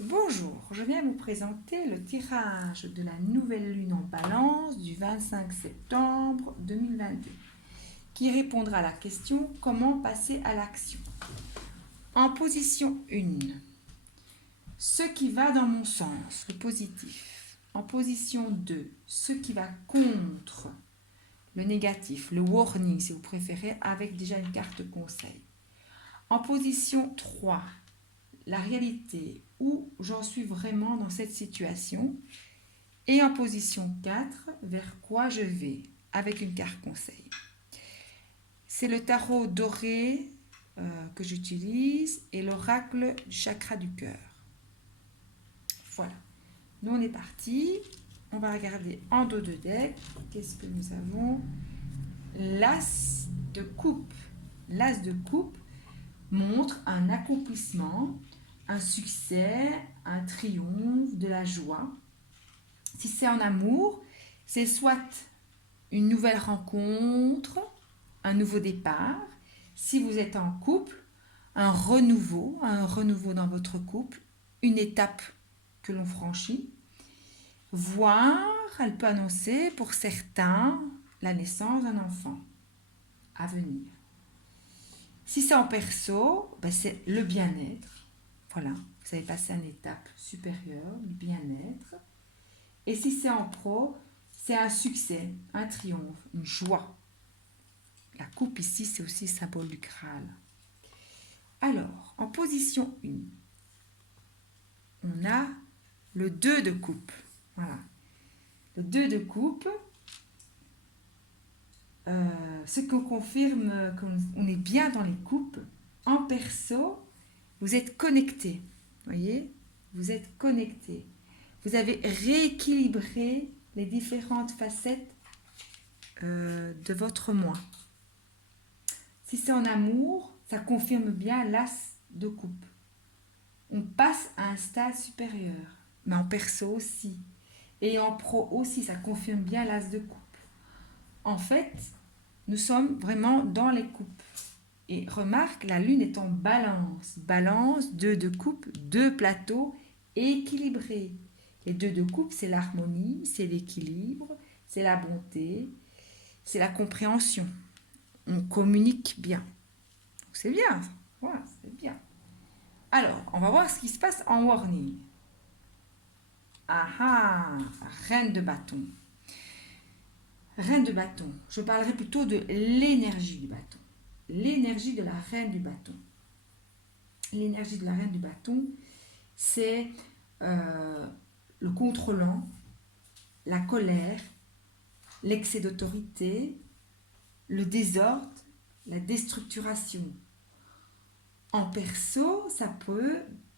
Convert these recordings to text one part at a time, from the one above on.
Bonjour, je viens vous présenter le tirage de la nouvelle lune en balance du 25 septembre 2022 qui répondra à la question comment passer à l'action. En position 1, ce qui va dans mon sens, le positif. En position 2, ce qui va contre, le négatif, le warning si vous préférez, avec déjà une carte conseil. En position 3, la réalité, où j'en suis vraiment dans cette situation. Et en position 4, vers quoi je vais, avec une carte conseil. C'est le tarot doré que j'utilise et l'oracle du chakra du cœur. Voilà. Nous, on est parti. On va regarder en dos de deck. Qu'est-ce que nous avons? L'as de coupe. L'as de coupe montre un accomplissement, un succès, un triomphe, de la joie. Si c'est en amour, c'est soit une nouvelle rencontre, un nouveau départ. Si vous êtes en couple, un renouveau dans votre couple, une étape que l'on franchit. Voire, elle peut annoncer pour certains la naissance d'un enfant à venir. Si c'est en perso, c'est le bien-être. Voilà, vous avez passé une étape supérieure, du bien-être. Et si c'est en pro, c'est un succès, un triomphe, une joie. La coupe ici, c'est aussi le symbole du Graal. Alors, en position 1, on a le 2 de coupe. Voilà. Le 2 de coupe, ce qu'on confirme qu'on est bien dans les coupes. En perso, vous êtes connecté. Voyez, vous êtes connecté. Vous avez rééquilibré les différentes facettes de votre moi. Si c'est en amour, ça confirme bien l'as de coupe. On passe à un stade supérieur, mais en perso aussi. Et en pro aussi, ça confirme bien l'as de coupe. En fait, nous sommes vraiment dans les coupes. Et remarque, la lune est en balance. Balance, 2 de coupe, 2 plateaux équilibrés. Les 2 de coupe, c'est l'harmonie, c'est l'équilibre, c'est la bonté, c'est la compréhension. On communique bien. Donc c'est bien, ça. Voilà, c'est bien. Alors, on va voir ce qui se passe en warning. Ah ah, reine de bâton. Reine de bâton. Je parlerai plutôt de l'énergie du bâton. L'énergie de la reine du bâton. L'énergie de la reine du bâton, c'est le contrôlant, la colère, l'excès d'autorité, le désordre, la déstructuration. En perso, ça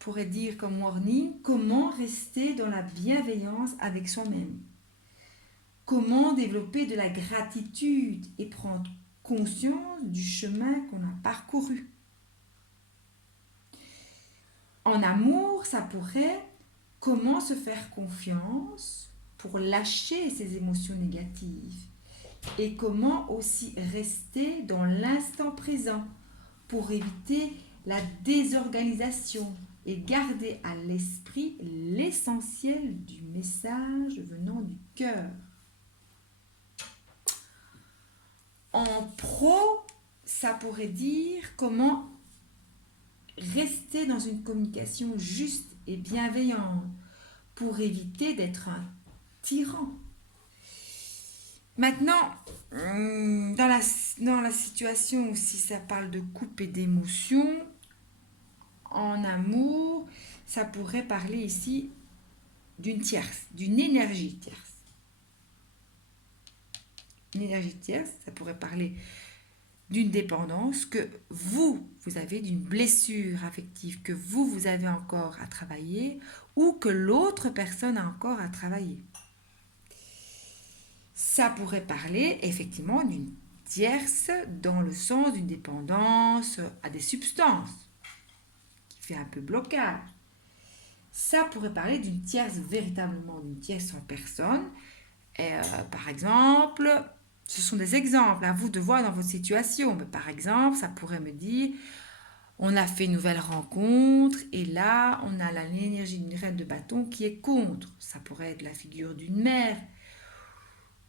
pourrait dire comme warning, comment rester dans la bienveillance avec soi-même. Comment développer de la gratitude et prendre conscience du chemin qu'on a parcouru. En amour, ça pourrait comment se faire confiance pour lâcher ses émotions négatives et comment aussi rester dans l'instant présent pour éviter la désorganisation et garder à l'esprit l'essentiel du message venant du cœur. En pro, ça pourrait dire comment rester dans une communication juste et bienveillante pour éviter d'être un tyran. Maintenant, dans la situation où si ça parle de couple et d'émotion, en amour, ça pourrait parler ici d'une tierce, d'une énergie tierce. Une énergie tierce, ça pourrait parler d'une dépendance que vous avez, d'une blessure affective que vous avez encore à travailler ou que l'autre personne a encore à travailler. Ça pourrait parler effectivement d'une tierce dans le sens d'une dépendance à des substances qui fait un peu blocage. Ça pourrait parler d'une tierce véritablement, d'une tierce en personne. Et, par exemple, ce sont des exemples à vous de voir dans votre situation. Mais par exemple, ça pourrait me dire On a fait une nouvelle rencontre et là, on a l'énergie d'une reine de bâton qui est contre. Ça pourrait être la figure d'une mère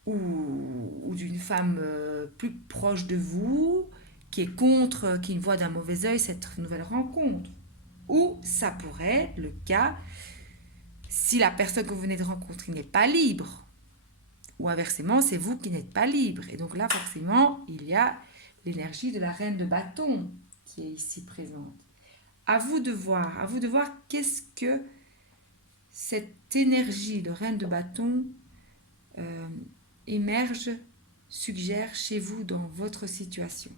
ou d'une femme plus proche de vous qui est contre, qui voit d'un mauvais œil cette nouvelle rencontre. Ou ça pourrait être le cas si la personne que vous venez de rencontrer n'est pas libre. Ou inversement, c'est vous qui n'êtes pas libre. Et donc là, forcément, il y a l'énergie de la reine de bâton qui est ici présente. À vous de voir qu'est-ce que cette énergie de reine de bâton émerge, suggère chez vous dans votre situation.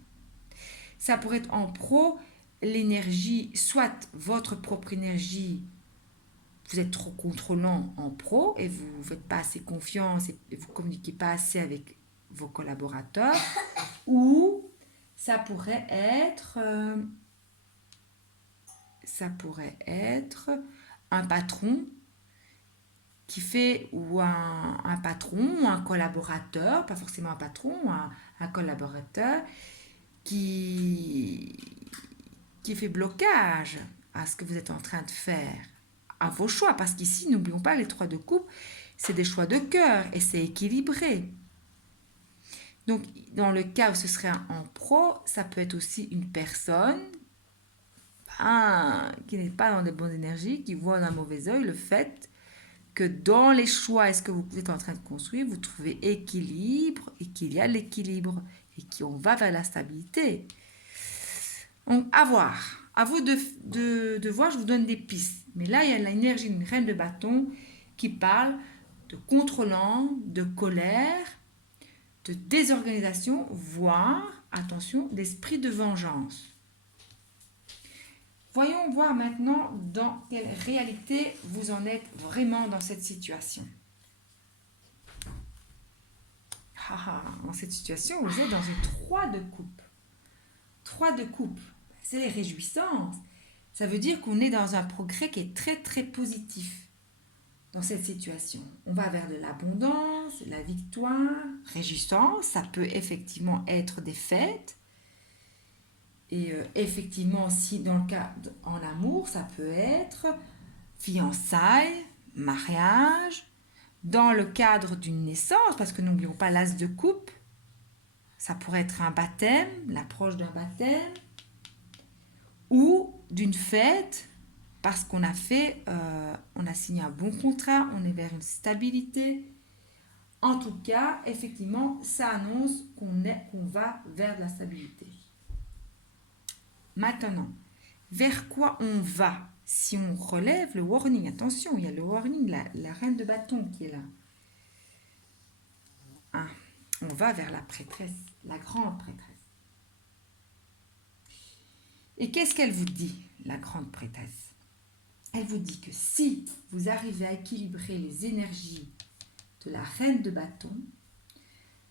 Ça pourrait être en pro, l'énergie, soit votre propre énergie, vous êtes trop contrôlant en pro et vous ne faites pas assez confiance et vous ne communiquez pas assez avec vos collaborateurs, ou ça pourrait être un patron qui fait, ou un patron, ou un collaborateur, pas forcément un patron, un collaborateur qui fait blocage à ce que vous êtes en train de faire, à vos choix, parce qu'ici, n'oublions pas, les 3 de coupe, c'est des choix de cœur et c'est équilibré. Donc, dans le cas où ce serait en pro, ça peut être aussi une personne qui n'est pas dans des bonnes énergies, qui voit d'un mauvais œil le fait que dans les choix et ce que vous êtes en train de construire, vous trouvez équilibre et qu'il y a l'équilibre et qu'on va vers la stabilité. Donc, à voir. À vous de voir, je vous donne des pistes. Mais là, il y a l'énergie d'une reine de bâton qui parle de contrôlant, de colère, de désorganisation, voire, attention, d'esprit de vengeance. Voyons voir maintenant dans quelle réalité vous en êtes vraiment dans cette situation. Dans cette situation, vous êtes dans une 3 de coupe. 3 de coupe, c'est les réjouissances. Ça veut dire qu'on est dans un progrès qui est très très positif dans cette situation. On va vers de l'abondance, la victoire, réjouissance. Ça peut effectivement être des fêtes. Et effectivement, si dans le cas en amour, ça peut être fiançailles, mariage, dans le cadre d'une naissance, parce que n'oublions pas l'as de coupe, ça pourrait être un baptême, l'approche d'un baptême, ou d'une fête, parce qu'on a on a signé un bon contrat, on est vers une stabilité. En tout cas, effectivement, ça annonce qu'on va vers de la stabilité. Maintenant, vers quoi on va? Si on relève le warning, attention, il y a le warning, la reine de bâton qui est là. On va vers la prêtresse, la grande prêtresse. Et qu'est-ce qu'elle vous dit, la grande prêtresse? Elle vous dit que si vous arrivez à équilibrer les énergies de la reine de bâton,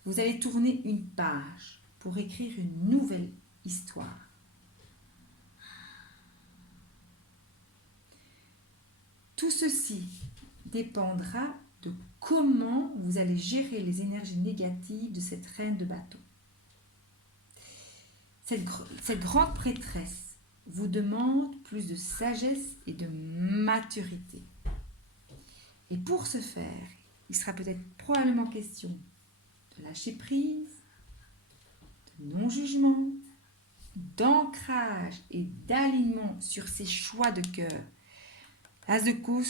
vous allez tourner une page pour écrire une nouvelle histoire. Tout ceci dépendra de comment vous allez gérer les énergies négatives de cette reine de bâton. Cette grande prêtresse vous demande plus de sagesse et de maturité. Et pour ce faire, il sera peut-être probablement question de lâcher prise, de non-jugement, d'ancrage et d'alignement sur ses choix de cœur. L'as de coupe,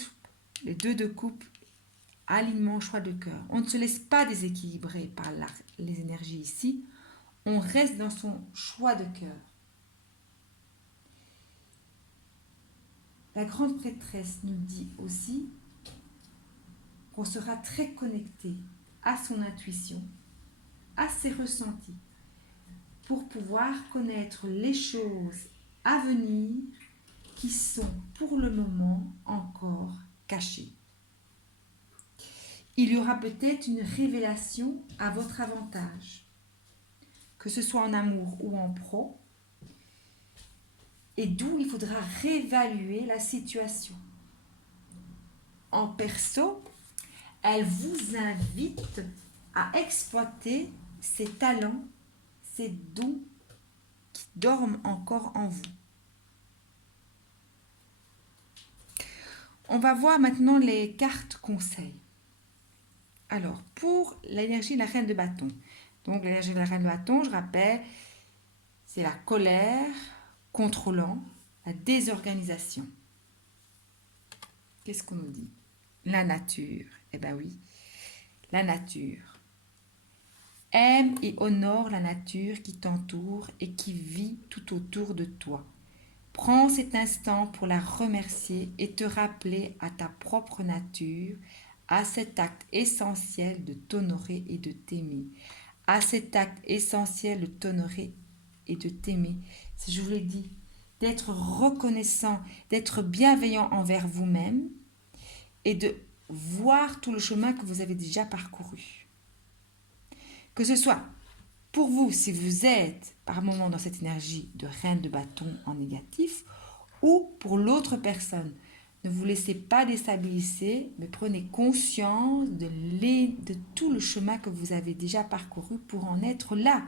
les 2 de coupe, alignement, choix de cœur. On ne se laisse pas déséquilibrer par les énergies ici. On reste dans son choix de cœur. La grande prêtresse nous dit aussi qu'on sera très connecté à son intuition, à ses ressentis, pour pouvoir connaître les choses à venir qui sont pour le moment encore cachées. Il y aura peut-être une révélation à votre avantage, que ce soit en amour ou en pro, et d'où il faudra réévaluer la situation. En perso, elle vous invite à exploiter ces talents, ces dons qui dorment encore en vous. on va voir maintenant les cartes conseils. Alors, pour l'énergie de la reine de bâton. Donc, l'énergie de la reine de bâton, je rappelle, c'est la colère, contrôlant, la désorganisation. Qu'est-ce qu'on nous dit? La nature. Eh bien oui, la nature. Aime et honore la nature qui t'entoure et qui vit tout autour de toi. Prends cet instant pour la remercier et te rappeler à ta propre nature, à cet acte essentiel de t'honorer et de t'aimer. À cet acte essentiel de t'honorer et de t'aimer. Si je vous l'ai dit, d'être reconnaissant, d'être bienveillant envers vous-même et de voir tout le chemin que vous avez déjà parcouru. Que ce soit pour vous, si vous êtes par moment dans cette énergie de reine de bâton en négatif, ou pour l'autre personne. Ne vous laissez pas déstabiliser, mais prenez conscience de tout le chemin que vous avez déjà parcouru pour en être là.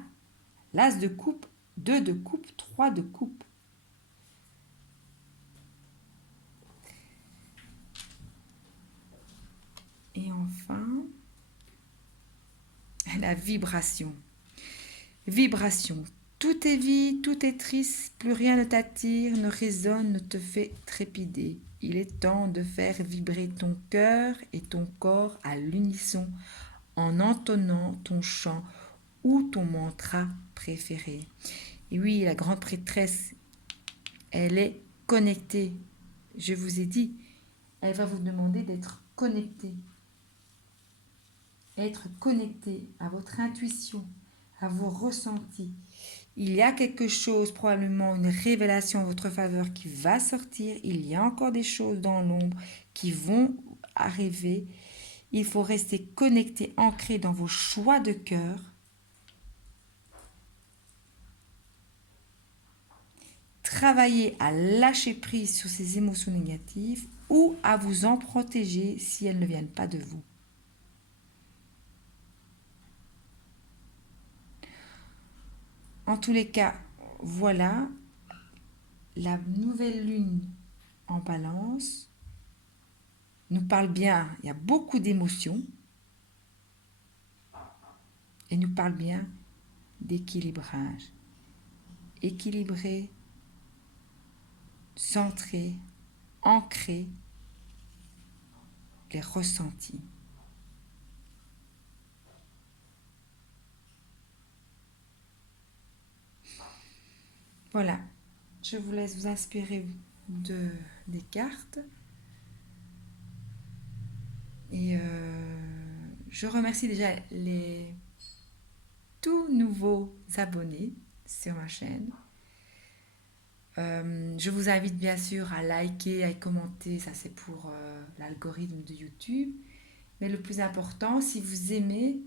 L'as de coupe, 2 de coupe, 3 de coupe. Et enfin, la vibration. Vibration. Tout est vide, tout est triste, plus rien ne t'attire, ne résonne, ne te fait trépider. Il est temps de faire vibrer ton cœur et ton corps à l'unisson en entonnant ton chant ou ton mantra préféré. Et oui, la grande prêtresse, elle est connectée. Je vous ai dit, elle va vous demander d'être connecté. Être connecté à votre intuition, à vos ressentis. Il y a quelque chose, probablement une révélation en votre faveur qui va sortir. Il y a encore des choses dans l'ombre qui vont arriver. Il faut rester connecté, ancré dans vos choix de cœur. Travailler à lâcher prise sur ces émotions négatives ou à vous en protéger si elles ne viennent pas de vous. En tous les cas, voilà, la nouvelle lune en balance nous parle bien, il y a beaucoup d'émotions et nous parle bien d'équilibrage. Équilibré, centré, ancré, les ressentis. Voilà, je vous laisse vous inspirer des cartes. Et je remercie déjà les tout nouveaux abonnés sur ma chaîne. Je vous invite bien sûr à liker, à commenter, ça c'est pour l'algorithme de YouTube. Mais le plus important, si vous aimez,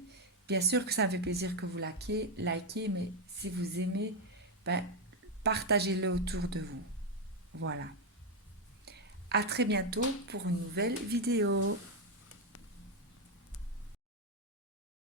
bien sûr que ça me fait plaisir que vous likez, mais si vous aimez, ben, partagez-le autour de vous. Voilà. À très bientôt pour une nouvelle vidéo.